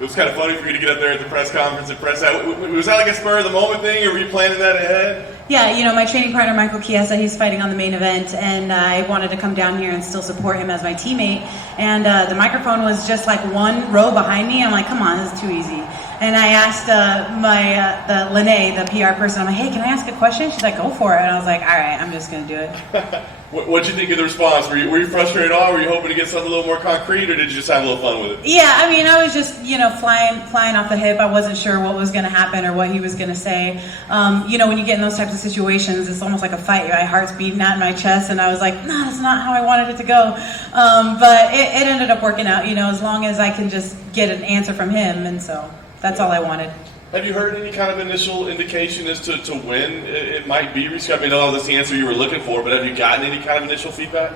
It was kind of funny for you to get up there at the press conference and press that. Was that like a spur of the moment thing, or were you planning that ahead? Yeah, you know, my training partner, Michael Chiesa, he's fighting on the main event, and I wanted to come down here and still support him as my teammate. And the microphone was just like one row behind me. I'm like, come on, this is too easy. And I asked the Lene, the PR person, I'm like, hey, can I ask a question? She's like, go for it. And I was like, all right, I'm just going to do it. What'd you think of the response? Were you frustrated at all? Were you hoping to get something a little more concrete, or did you just have a little fun with it? Yeah, I mean, I was just, you know, flying off the hip. I wasn't sure what was going to happen or what he was going to say. You know, when you get in those types of situations, it's almost like a fight. My heart's beating out in my chest, and I was like, no, that's not how I wanted it to go. But it ended up working out, you know, as long as I can just get an answer from him, and so that's all I wanted. Have you heard any kind of initial indication as to when it might be rescheduled? I mean, I know that's the answer you were looking for, but have you gotten any kind of initial feedback?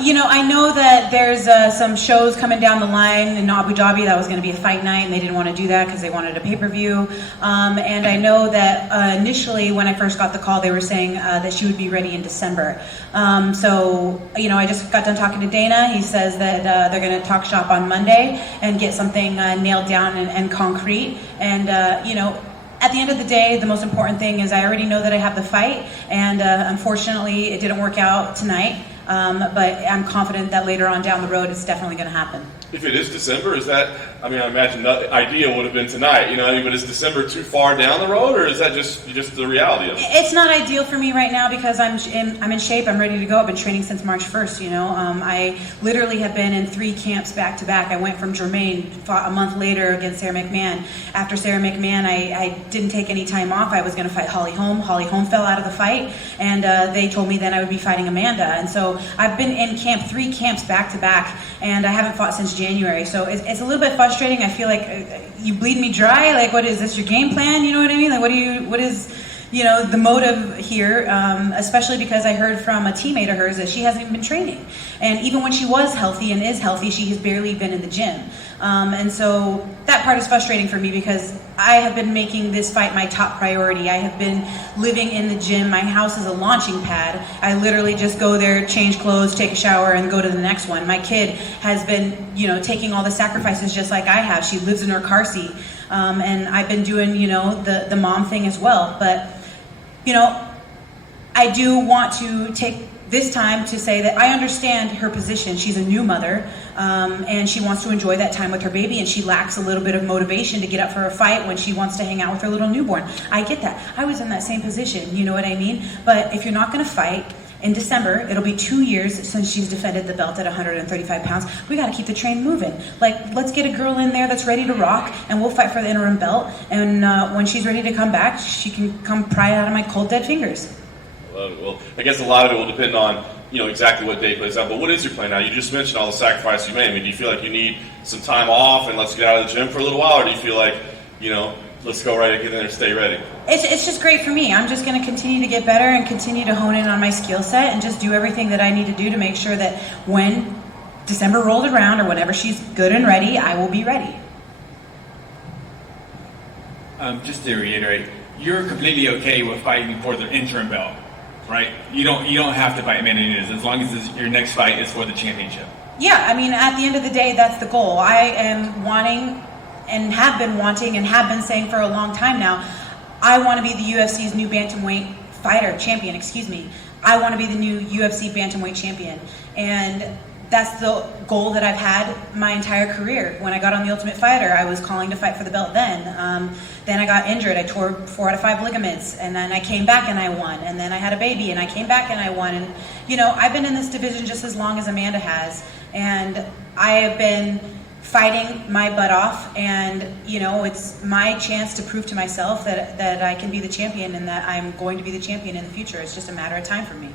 You know, I know that there's some shows coming down the line in Abu Dhabi that was going to be a fight night, and they didn't want to do that because they wanted a pay-per-view. And I know that initially, when I first got the call, they were saying that she would be ready in December. So, you know, I just got done talking to Dana. He says that they're going to talk shop on Monday and get something nailed down and concrete. And, you know, at the end of the day, the most important thing is I already know that I have the fight, and unfortunately it didn't work out tonight, but I'm confident that later on down the road it's definitely going to happen. If it is December, is that, I mean, I imagine the idea would have been tonight, you know, I mean, but is December too far down the road, or is that just the reality of it? It's not ideal for me right now because I'm in shape, I'm ready to go. I've been training since March 1st, you know. I literally have been in 3 camps back to back. I went from Germain, fought a month later against Sarah McMahon. After Sarah McMahon, I didn't take any time off. I was going to fight Holly Holm. Holly Holm fell out of the fight, and they told me then I would be fighting Amanda. And so I've been in 3 camps back to back, and I haven't fought since January. So it's a little bit frustrating. I feel like you bleed me dry. Like, what is this, your game plan? You know what I mean? Like, what is, you know, the motive here? Especially because I heard from a teammate of hers that she hasn't even been training. And even when she was healthy and is healthy, she has barely been in the gym. And so that part is frustrating for me because I have been making this fight my top priority. I have been living in the gym. My house is a launching pad. I literally just go there, change clothes, take a shower, and go to the next one. My kid has been, you know, taking all the sacrifices just like I have. She lives in her car seat. And I've been doing, you know, the mom thing as well. But, you know, I do want to take this time to say that I understand her position. She's a new mother, and she wants to enjoy that time with her baby, and she lacks a little bit of motivation to get up for a fight when she wants to hang out with her little newborn. I get that. I was in that same position, you know what I mean? But if you're not going to fight, in December, it'll be 2 years since she's defended the belt at 135 pounds. We got to keep the train moving. Like, let's get a girl in there that's ready to rock, and we'll fight for the interim belt. And when she's ready to come back, she can come pry it out of my cold, dead fingers. Well, I guess a lot of it will depend on, you know, exactly what day plays out. But what is your plan now? You just mentioned all the sacrifices you made. I mean, do you feel like you need some time off and let's get out of the gym for a little while, or do you feel like, you know, let's go right in there and stay ready? It's just great for me. I'm just going to continue to get better and continue to hone in on my skill set and just do everything that I need to do to make sure that when December rolled around or whenever she's good and ready, I will be ready. Just to reiterate, you're completely okay with fighting for the interim belt, right? You don't have to fight Amanda Nunes as long as your next fight is for the championship. Yeah, I mean, at the end of the day, that's the goal. I am wanting and have been wanting and have been saying for a long time now, I want to be the UFC's new bantamweight champion. I want to be the new UFC bantamweight champion. And that's the goal that I've had my entire career. When I got on The Ultimate Fighter, I was calling to fight for the belt then. Then I got injured. I tore 4 out of 5 ligaments. And then I came back and I won. And then I had a baby and I came back and I won. And, you know, I've been in this division just as long as Amanda has. And I have been fighting my butt off. And, you know, it's my chance to prove to myself that I can be the champion and that I'm going to be the champion in the future. It's just a matter of time for me.